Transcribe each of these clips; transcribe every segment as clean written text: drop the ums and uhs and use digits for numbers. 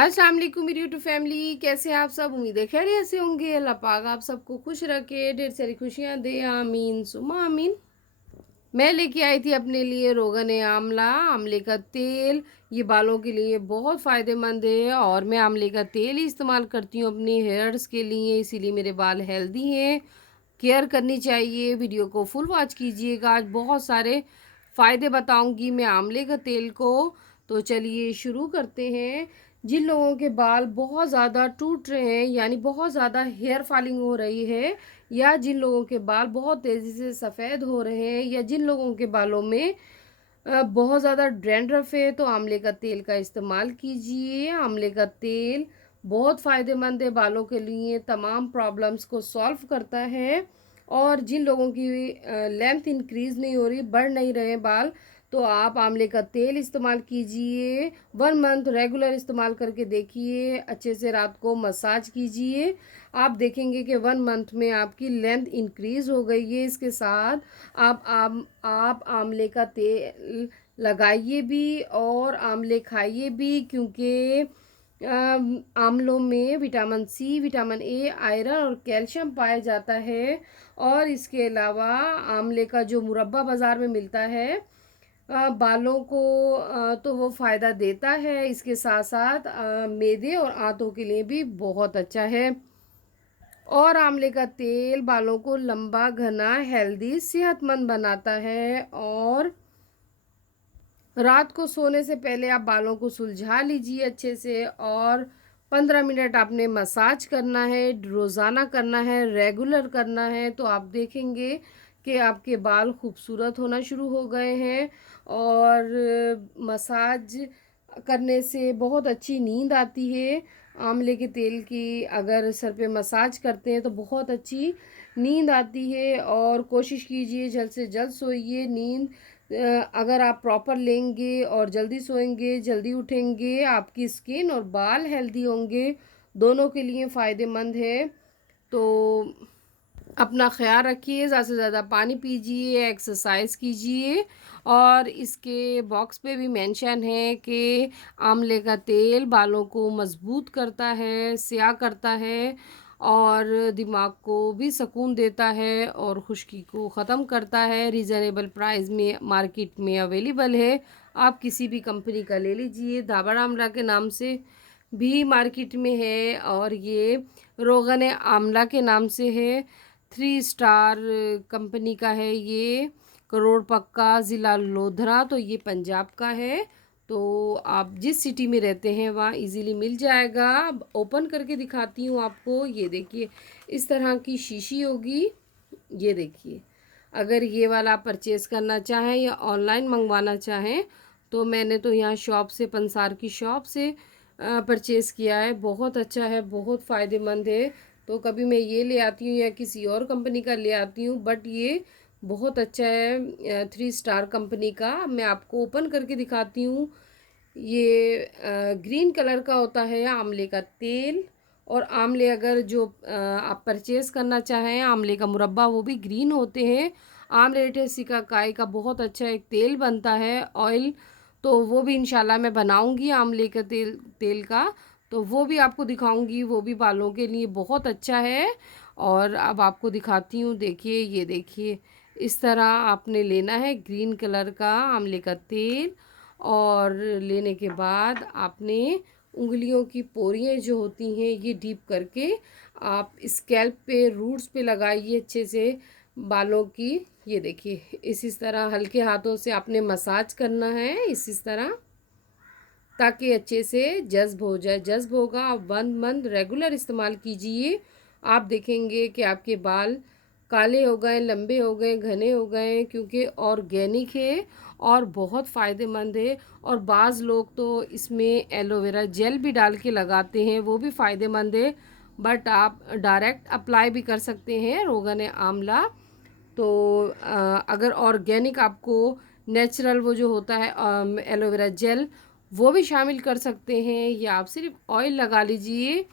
अस्सलाम वालेकुम मेरी यूट्यूब फैमिली, कैसे हैं आप सब। उम्मीद है खैरियत से होंगे। अल्लाह पाक आप सबको खुश रखे, ढेर सारी खुशियां दे, आमीन सुम्मा आमीन। मैं लेके आई थी अपने लिए रोगन आंवला, आंवले का तेल। ये बालों के लिए बहुत फ़ायदेमंद है और मैं आंवले का तेल ही इस्तेमाल करती हूँ अपने हेयर्स के लिए, इसीलिए मेरे बाल हेल्दी हैं। केयर करनी चाहिए। वीडियो को फुल वॉच कीजिएगा, आज बहुत सारे फ़ायदे बताऊंगी मैं आंवले का तेल को। तो चलिए शुरू करते हैं। जिन लोगों के बाल बहुत ज़्यादा टूट रहे हैं, यानी बहुत ज़्यादा हेयर फॉलिंग हो रही है, या जिन लोगों के बाल बहुत तेज़ी से सफ़ेद हो रहे हैं, या जिन लोगों के बालों में बहुत ज़्यादा डैंड्रफ है, तो आंवले का तेल का इस्तेमाल कीजिए। आंवले का तेल बहुत फ़ायदेमंद है बालों के लिए, तमाम प्रॉब्लम्स को सॉल्व करता है। और जिन लोगों की लेंथ इंक्रीज़ नहीं हो रही, बढ़ नहीं रहे बाल, तो आप आंवले का तेल इस्तेमाल कीजिए। 1 मंथ रेगुलर इस्तेमाल करके देखिए, अच्छे से रात को मसाज कीजिए। आप देखेंगे कि 1 मंथ में आपकी लेंथ इंक्रीज़ हो गई है। इसके साथ आप आंवले का तेल लगाइए भी और आंवले खाइए भी, क्योंकि आंवलों में vitamin C, vitamin A, iron और कैल्शियम पाया जाता है। और इसके अलावा आंवले का जो मुरब्बा बाज़ार में मिलता है, बालों को तो वो फ़ायदा देता है। इसके साथ साथ मैदे और आंतों के लिए भी बहुत अच्छा है। और आंवले का तेल बालों को लंबा, घना, हेल्दी, सेहतमंद बनाता है। और रात को सोने से पहले आप बालों को सुलझा लीजिए अच्छे से, और 15 मिनट आपने मसाज करना है, रोज़ाना करना है, रेगुलर करना है। तो आप देखेंगे कि आपके बाल खूबसूरत होना शुरू हो गए हैं। और मसाज करने से बहुत अच्छी नींद आती है। आंवले के तेल की अगर सर पे मसाज करते हैं तो बहुत अच्छी नींद आती है। और कोशिश कीजिए जल्द से जल्द सोइए। नींद अगर आप प्रॉपर लेंगे और जल्दी सोएंगे, जल्दी उठेंगे, आपकी स्किन और बाल हेल्दी होंगे, दोनों के लिए फ़ायदेमंद है। तो अपना ख्याल रखिए, ज़्यादा से ज़्यादा पानी पीजिए, एक्सरसाइज कीजिए। और इसके बॉक्स पे भी मेंशन है कि आंवले का तेल बालों को मज़बूत करता है, स्याह करता है, और दिमाग को भी सुकून देता है, और खुश्की को ख़त्म करता है। रीज़नेबल प्राइस में मार्केट में अवेलेबल है। आप किसी भी कंपनी का ले लीजिए, डाबर आंवला के नाम से भी मार्केट में है, और ये रोगन आंवला के नाम से है। 3 स्टार कंपनी का है ये। करोड़ पक्का, ज़िला लोधरा, तो ये पंजाब का है। तो आप जिस सिटी में रहते हैं वहाँ इजीली मिल जाएगा। अब ओपन करके दिखाती हूँ आपको। ये देखिए, इस तरह की शीशी होगी। ये देखिए, अगर ये वाला आप परचेज़ करना चाहें या ऑनलाइन मंगवाना चाहें, तो मैंने तो यहाँ शॉप से, पंसार की शॉप से परचेज़ किया है। बहुत अच्छा है, बहुत फ़ायदेमंद है। तो कभी मैं ये ले आती हूँ या किसी और कंपनी का ले आती हूँ, बट ये बहुत अच्छा है 3 स्टार कंपनी का। मैं आपको ओपन करके दिखाती हूँ। ये ग्रीन कलर का होता है आंवले का तेल। और आंवले अगर जो आप परचेज़ करना चाहें, आंवले का मुरब्बा, वो भी ग्रीन होते हैं। आमलेट सिकाकाई का बहुत अच्छा एक तेल बनता है, ऑयल। तो वो भी इंशाल्लाह मैं बनाऊंगी आंवले का तेल तेल का। तो वो भी आपको दिखाऊंगी, वो भी बालों के लिए बहुत अच्छा है। और अब आपको दिखाती हूँ, देखिए, ये देखिए, इस तरह आपने लेना है ग्रीन कलर का आंवले का तेल। और लेने के बाद आपने उंगलियों की पोरियाँ जो होती हैं, ये डीप करके आप स्कैल्प पे, रूट्स पे लगाइए अच्छे से बालों की। ये देखिए, इस तरह हल्के हाथों से आपने मसाज करना है, इस तरह, ताकि अच्छे से जज्ब हो जाए। जज्ब होगा, आप 1 मंथ रेगुलर इस्तेमाल कीजिए। आप देखेंगे कि आपके बाल काले हो गए, लंबे हो गए, घने हो गए, क्योंकि ऑर्गेनिक है और बहुत फ़ायदेमंद है। और बाज़ लोग तो इसमें एलोवेरा जेल भी डाल के लगाते हैं, वो भी फ़ायदेमंद है। बट आप डायरेक्ट अप्लाई भी कर सकते हैं रोगन आंवला। तो अगर ऑर्गेनिक आपको नेचुरल वो जो होता है एलोवेरा जेल, वो भी शामिल कर सकते हैं, या आप सिर्फ ऑयल लगा लीजिए।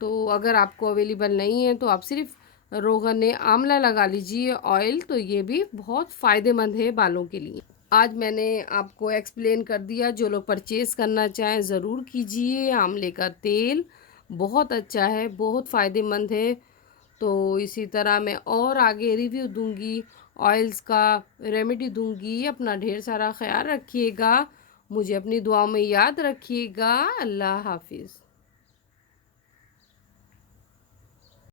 तो अगर आपको अवेलेबल नहीं है तो आप सिर्फ रोगन आंवला लगा लीजिए ऑयल, तो ये भी बहुत फ़ायदेमंद है बालों के लिए। आज मैंने आपको एक्सप्लेन कर दिया। जो लोग परचेज़ करना चाहें ज़रूर कीजिए। आंवले का तेल बहुत अच्छा है, बहुत फ़ायदेमंद है। तो इसी तरह मैं और आगे रिव्यू दूंगी, ऑयल्स का रेमेडी दूंगी। अपना ढेर सारा ख्याल रखिएगा, मुझे अपनी दुआओं में याद रखिएगा। अल्लाह हाफिज़।